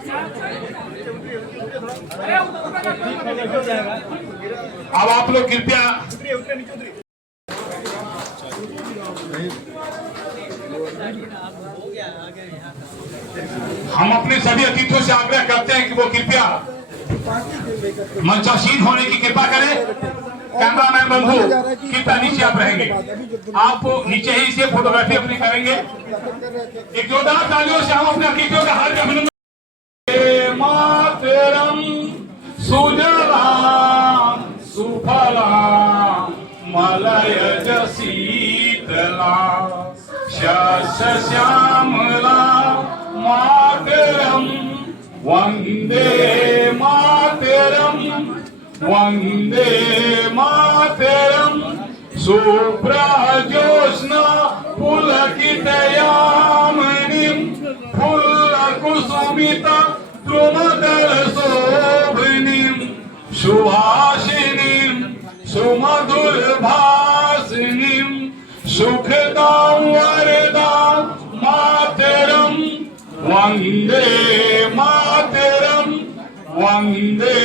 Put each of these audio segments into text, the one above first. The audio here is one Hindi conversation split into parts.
अब आप लोग कृपया हम अपने सभी अतिथियों से आग्रह करते हैं कि वो कृपया मंचासीन होने की कृपा करें। कैमरामैन बंधु कृपया नीचे आप रहेंगे, आप नीचे ही से फोटोग्राफी अपनी करेंगे। एक जोरदार तालियों से हम अपने अतिथियों का हार्दिक अभिनंदन। मातरम सुजलाम सुफलाम मलयज शीतलाम शस्य श्यामलाम मातरम वंदे मातरम वंदे मातरम शुभ्रजोत्स्ना पुलकितयामिनीं फुल्लकुसुमिता द्रुमदलशोभिनीं सुहासिनीं सुमधुरभाषिणीं सुखदां वरदां मातरं वंदे मातरं वंदे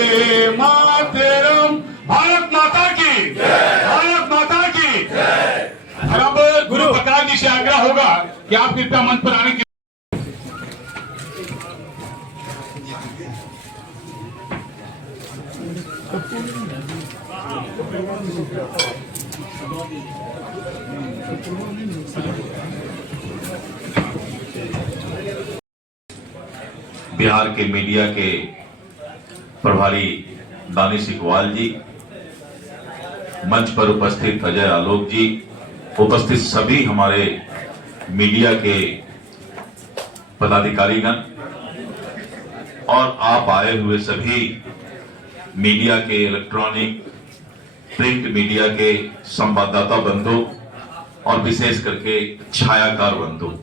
मातरम। भारत माता की भारत माता की। और अब गुरु प्रकाश जी से आग्रह होगा कि आप कृपया मंच पर आने की। बिहार के मीडिया के प्रभारी दानिश इकबाल जी, मंच पर उपस्थित अजय आलोक जी, उपस्थित सभी हमारे मीडिया के पदाधिकारीगण और आप आए हुए सभी मीडिया के इलेक्ट्रॉनिक प्रिंट मीडिया के संवाददाता बंधु और विशेष करके छायाकार बंधु,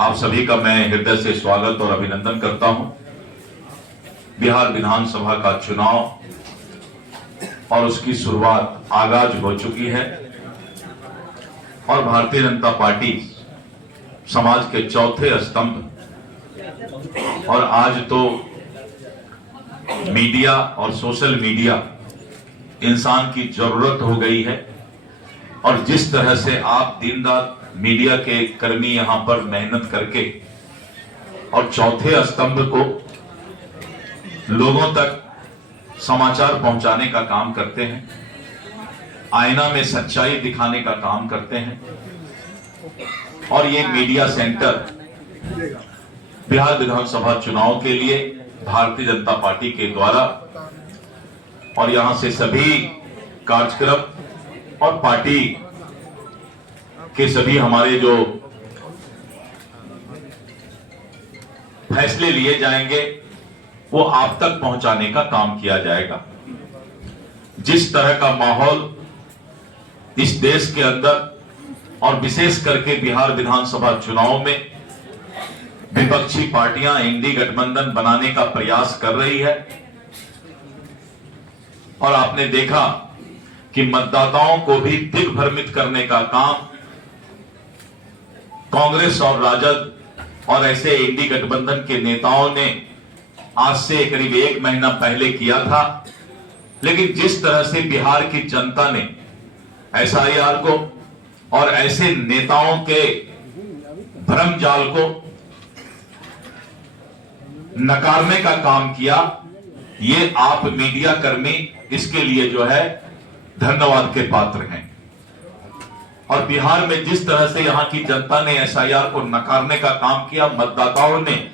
आप सभी का मैं हृदय से स्वागत और अभिनंदन करता हूं। बिहार विधानसभा का चुनाव और उसकी शुरुआत आगाज हो चुकी है और भारतीय जनता पार्टी समाज के चौथे स्तंभ और आज तो मीडिया और सोशल मीडिया इंसान की जरूरत हो गई है। और जिस तरह से आप दिन रात मीडिया के कर्मी यहां पर मेहनत करके और चौथे स्तंभ को लोगों तक समाचार पहुंचाने का काम करते हैं, आईना में सच्चाई दिखाने का काम करते हैं। और ये मीडिया सेंटर बिहार विधानसभा चुनाव के लिए भारतीय जनता पार्टी के द्वारा और यहां से सभी कार्यक्रम और पार्टी के सभी हमारे जो फैसले लिए जाएंगे वो आप तक पहुंचाने का काम किया जाएगा। जिस तरह का माहौल इस देश के अंदर और विशेष करके बिहार विधानसभा चुनाव में विपक्षी पार्टियां इंडी गठबंधन बनाने का प्रयास कर रही है और आपने देखा कि मतदाताओं को भी दिग्भ्रमित करने का काम कांग्रेस और राजद और ऐसे इंडी गठबंधन के नेताओं ने आज से करीब 1 महीना पहले किया था। लेकिन जिस तरह से बिहार की जनता ने एसआईआर को और ऐसे नेताओं के भ्रम जाल को नकारने का काम किया, ये आप मीडिया कर्मी इसके लिए जो है धन्यवाद के पात्र हैं। और बिहार में जिस तरह से यहां की जनता ने एसआईआर को नकारने का काम किया, मतदाताओं ने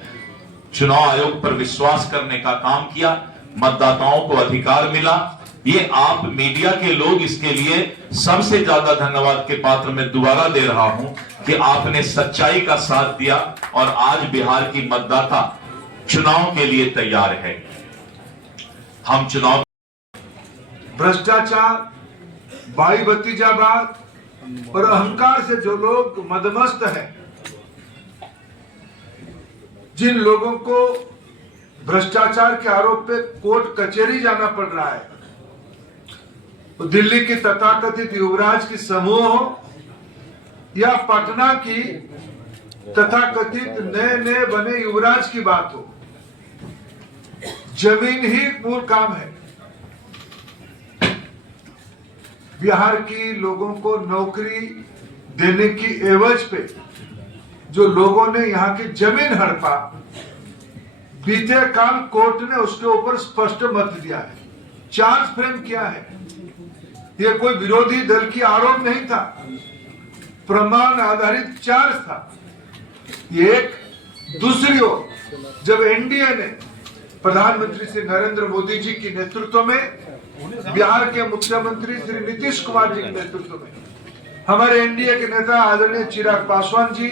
चुनाव आयोग पर विश्वास करने का काम किया, मतदाताओं को अधिकार मिला, ये आप मीडिया के लोग इसके लिए सबसे ज्यादा धन्यवाद के पात्र मैं दोबारा दे रहा हूं कि आपने सच्चाई का साथ दिया और आज बिहार की मतदाता चुनाव के लिए तैयार है। हम चुनाव भ्रष्टाचार, बाई भतीजाबाद और अहंकार से जो लोग मदमस्त हैं, जिन लोगों को भ्रष्टाचार के आरोप पे कोर्ट कचहरी जाना पड़ रहा है, तो दिल्ली की तथाकथित युवराज की समूह हो या पटना की तथाकथित नए नए बने युवराज की बात हो, जमीन ही मूल काम है। बिहार की लोगों को नौकरी देने की एवज पे जो लोगों ने यहाँ की जमीन हड़पा, बीते काल कोर्ट ने उसके ऊपर स्पष्ट मत दिया है, चार्ज फ्रेम किया है। यह कोई विरोधी दल की आरोप नहीं था, प्रमाण आधारित चार्ज था। एक दूसरी ओर जब एनडीए ने प्रधानमंत्री श्री नरेंद्र मोदी जी के नेतृत्व में, बिहार के मुख्यमंत्री श्री नीतीश कुमार जी के नेतृत्व में, हमारे एनडीए के नेता आदरणीय चिराग पासवान जी,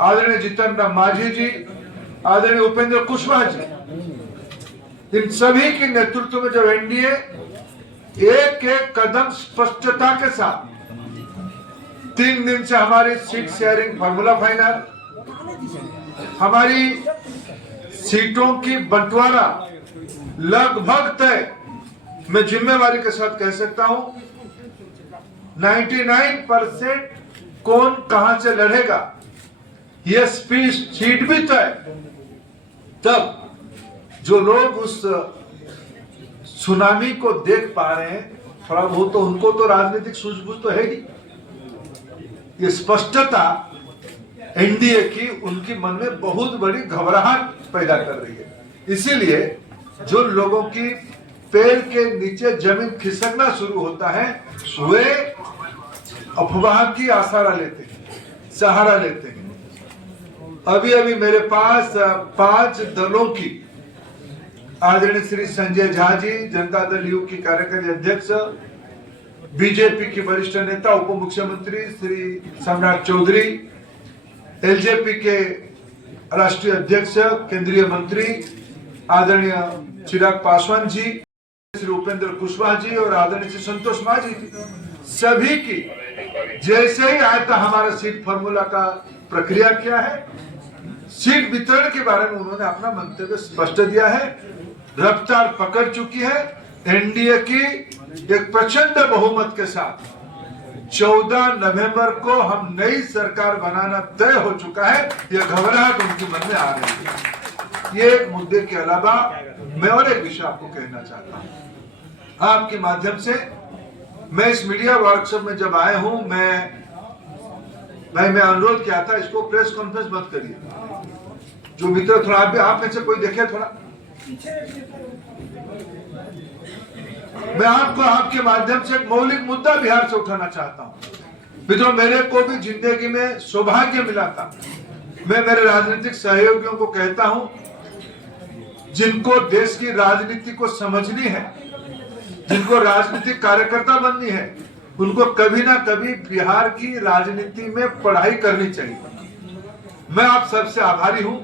आदरणीय जीतन राम मांझी जी, आदरणीय उपेंद्र कुशवाहा जी, इन सभी के नेतृत्व में जब एनडीए एक एक कदम स्पष्टता के साथ 3 दिन से हमारी सीट शेयरिंग फार्मूला फाइनल, हमारी सीटों की बंटवारा लगभग तय, मैं जिम्मेवारी के साथ कह सकता हूं 99% कौन कहां से लड़ेगा, यह सीट भी तय। तब जो लोग उस सुनामी को देख पा रहे हैं, थोड़ा बहुत तो उनको तो राजनीतिक सूझबूझ तो है ही, ये स्पष्टता एनडीए की उनकी मन में बहुत बड़ी घबराहट पैदा कर रही है। इसीलिए जो लोगों की पैर के नीचे जमीन खिसकना शुरू होता है, वे अफवाह की आसरा लेते हैं, सहारा लेते हैं। अभी अभी मेरे पास 5 दलों की आदरणीय श्री संजय झा जी, जनता दल यू की कार्यकारी अध्यक्ष, बीजेपी के वरिष्ठ नेता उप मुख्यमंत्री श्री सम्राट चौधरी, एलजेपी के राष्ट्रीय अध्यक्ष केंद्रीय मंत्री आदरणीय चिराग पासवान जी, श्री उपेंद्र कुशवाहा जी और आदरणीय श्री संतोष मांझी जी, सभी की जैसे ही आया था हमारा सीट फार्मूला का प्रक्रिया क्या है, सीट वितरण के बारे में उन्होंने अपना मंतव्य स्पष्ट दिया है। रफ्तार पकड़ चुकी है। एनडीए की एक प्रचंड बहुमत के साथ 14 नवंबर को हम नई सरकार बनाना तय हो चुका है। यह घबराहट उनके मन में आ रही है। ये एक मुद्दे के अलावा मैं और एक विषय आपको कहना चाहता हूं आपके माध्यम से। मैं इस मीडिया वर्कशॉप में जब आए हूं, मैं अनुरोध किया था इसको प्रेस कॉन्फ्रेंस मत करिए। जो मित्र थोड़ा आप में से कोई देखे, थोड़ा मैं आपको आपके माध्यम से एक मौलिक मुद्दा बिहार से उठाना चाहता हूं। मित्रों, मेरे को भी जिंदगी में सौभाग्य मिला था। मैं मेरे राजनीतिक सहयोगियों को कहता हूं, जिनको देश की राजनीति को समझनी है, जिनको राजनीतिक कार्यकर्ता बननी है, उनको कभी ना कभी बिहार की राजनीति में पढ़ाई करनी चाहिए। मैं आप सबसे आभारी हूं,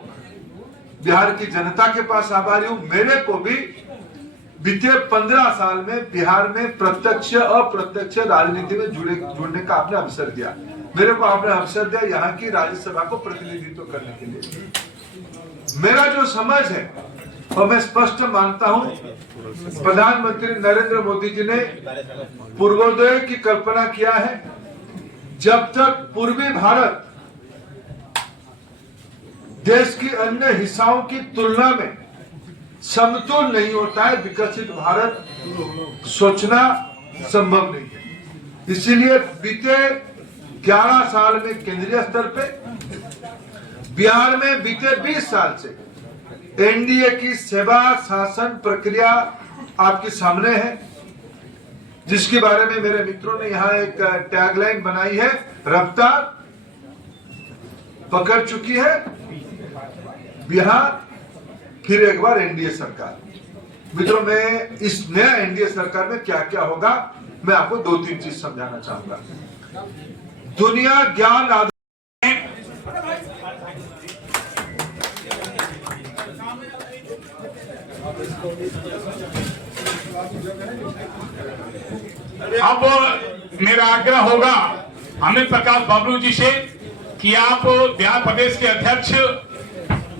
बिहार की जनता के पास आभारी हूं। मेरे को भी बीते 15 साल में बिहार में प्रत्यक्ष अप्रत्यक्ष राजनीति में जुड़ने का आपने अवसर दिया। मेरे को आपने अवसर दिया यहाँ की राज्यसभा को प्रतिनिधित्व करने के लिए। मेरा जो समझ है और मैं स्पष्ट मानता हूं, प्रधानमंत्री नरेंद्र मोदी जी ने पूर्वोदय की कल्पना किया है। जब तक पूर्वी भारत देश की अन्य हिस्सों की तुलना में समतुल नहीं होता है, विकसित भारत सोचना संभव नहीं है। इसीलिए बीते 11 साल में केंद्रीय स्तर पे, बिहार में बीते 20 साल से एनडीए की सेवा शासन प्रक्रिया आपके सामने है, जिसके बारे में मेरे मित्रों ने यहाँ एक टैगलाइन बनाई है, रफ्तार पकड़ चुकी है बिहार, फिर एक बार एनडीए सरकार। मित्रों, मैं इस नया एनडीए सरकार में क्या क्या होगा, मैं आपको 2-3 चीज समझाना चाहूंगा। दुनिया ज्ञान आधार अब मेरा आग्रह होगा अमित प्रकाश बाबू जी से कि आप बिहार प्रदेश के अध्यक्ष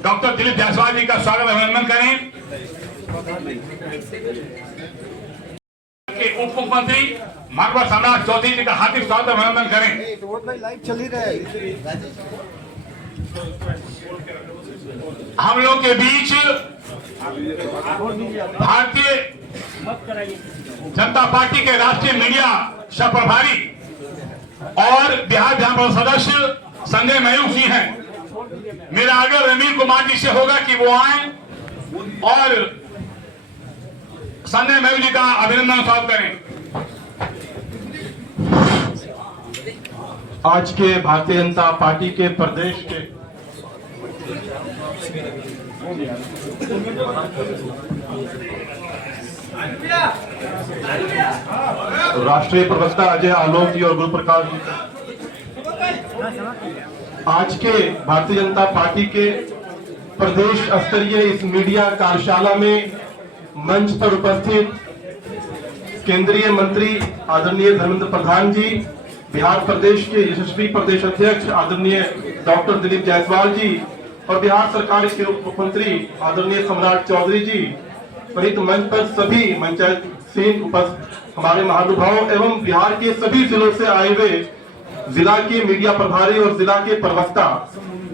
डॉक्टर दिलीप जायसवाल जी का स्वागत अभिनंदन करें। उप मुख्यमंत्री मानव सम्राट चौधरी जी का हार्दिक स्वागत अभिनंदन करें। लाइव चल ही रहा है। हम लोग के बीच भारतीय जनता पार्टी के राष्ट्रीय मीडिया सह प्रभारी और बिहार विधानसभा सदस्य संजय मयूख जी हैं। मेरा आग्रह रमीन कुमार जी से होगा कि वो आए और संजय मयूख जी का अभिनंदन स्वागत करें। आज के भारतीय जनता पार्टी के प्रदेश के राष्ट्रीय प्रवक्ता अजय आलोक जी और गुरु प्रकाश जी, आज के भारतीय जनता पार्टी के प्रदेश स्तरीय इस मीडिया कार्यशाला में मंच पर उपस्थित केंद्रीय मंत्री आदरणीय धर्मेंद्र प्रधान जी, बिहार प्रदेश के यशस्वी प्रदेश अध्यक्ष आदरणीय डॉक्टर दिलीप जायसवाल जी और बिहार सरकार के उप मुख्यमंत्री आदरणीय सम्राट चौधरी जी सहित मंच पर सभी मंचासीन उपस्थित हमारे महानुभाव एवं बिहार के सभी जिलों से आए हुए जिला के मीडिया प्रभारी और जिला के प्रवक्ता,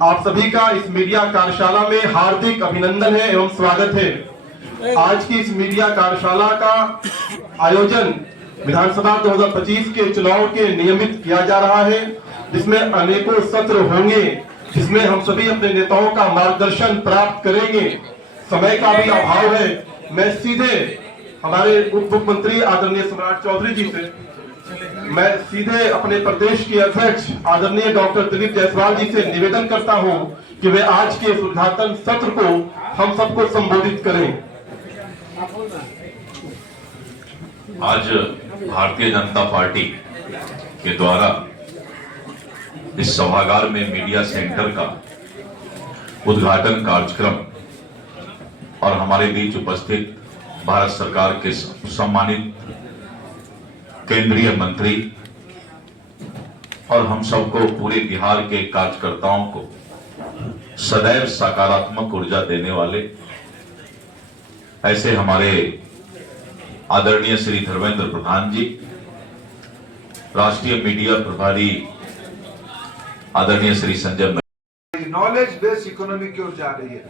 आप सभी का इस मीडिया कार्यशाला में हार्दिक अभिनंदन है एवं स्वागत है। आज की इस मीडिया कार्यशाला का आयोजन विधानसभा 2025 के चुनाव के नियमित किया जा रहा है, जिसमें अनेकों सत्र होंगे, जिसमें हम सभी अपने नेताओं का मार्गदर्शन प्राप्त करेंगे। समय का भी अभाव है, मैं सीधे हमारे उप मुख्यमंत्री आदरणीय सम्राट चौधरी जी से मैं सीधे अपने प्रदेश के अध्यक्ष आदरणीय डॉक्टर दिलीप जायसवाल जी से निवेदन करता हूं कि वे आज के उद्घाटन सत्र को हम सबको संबोधित करें। आज भारतीय जनता पार्टी के द्वारा इस सभागार में मीडिया सेंटर का उद्घाटन कार्यक्रम और हमारे बीच उपस्थित भारत सरकार के सम्मानित केंद्रीय मंत्री और हम सबको पूरे बिहार के कार्यकर्ताओं को सदैव सकारात्मक ऊर्जा देने वाले ऐसे हमारे आदरणीय श्री धर्मेंद्र प्रधान जी, राष्ट्रीय मीडिया प्रभारी आदरणीय Shri Sanjay, knowledge based economy की ओर जा रही है।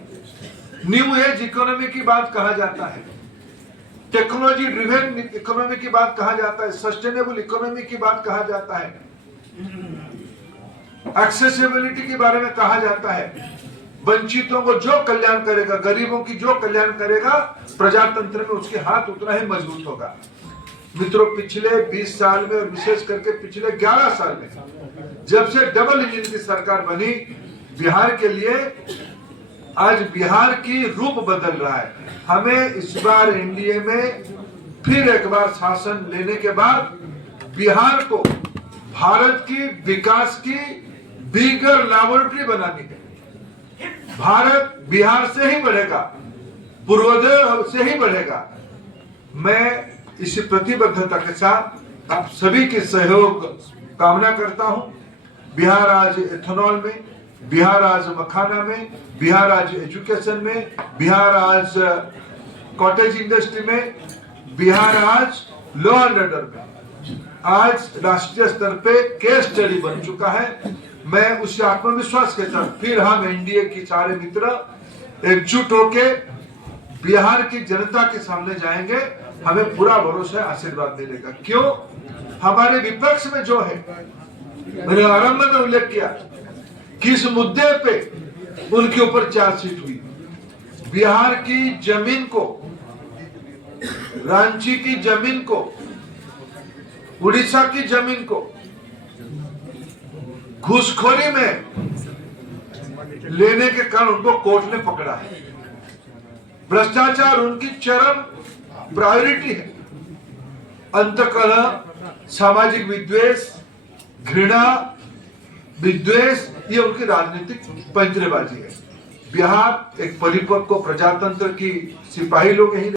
न्यू एज इकोनॉमी की बात कहा जाता है, टेक्नोलॉजी ड्रिवन इकोनॉमी की बात कहा जाता है, सस्टेनेबल इकोनॉमी की बात कहा जाता है, एक्सेसिबिलिटी के बारे में कहा जाता है। वंचितों को जो कल्याण करेगा, गरीबों की जो कल्याण करेगा, प्रजातंत्र में उसके हाथ उतना ही मजबूत होगा। मित्रों, पिछले 20 साल में और विशेष करके पिछले 11 साल में जब से डबल इंजन की सरकार बनी, बिहार के लिए आज बिहार की रूप बदल रहा है। हमें इस बार एनडीए में फिर एक बार शासन लेने के बाद बिहार को भारत की विकास की बिगर लैबोरेटरी बनानी है। भारत बिहार से ही बढ़ेगा, पूर्वोदय से ही बढ़ेगा। मैं इसी प्रतिबद्धता के साथ आप सभी के सहयोग कामना करता हूं। बिहार आज एथेनॉल में, बिहार आज मखाना में, बिहार आज एजुकेशन में, बिहार आज कॉटेज इंडस्ट्री में, बिहार आज लॉ एंड ऑर्डर में, आज राष्ट्रीय स्तर पे केस स्टडी बन चुका है। मैं उस आत्मविश्वास के साथ फिर हम एनडीए की सारे मित्र एकजुट होके बिहार की जनता के सामने जाएंगे। हमें पूरा भरोसा है, आशीर्वाद मिलेगा। क्यों? हमारे विपक्ष में जो है, मैंने आरंभ में उल्लेख किया किस मुद्दे पे उनके ऊपर चार्जशीट हुई। बिहार की जमीन को, रांची की जमीन को, उड़ीसा की जमीन को घूसखोरी में लेने के कारण उनको कोर्ट ने पकड़ा है। भ्रष्टाचार उनकी चरम प्रायोरिटी है। अंतकलह, सामाजिक विद्वेष, घृणा, विद्वेष, ये उनकी राजनीतिक पंजरेबाजी है। बिहार एक परिपक्व प्रजातंत्र की सिपाही लोग यही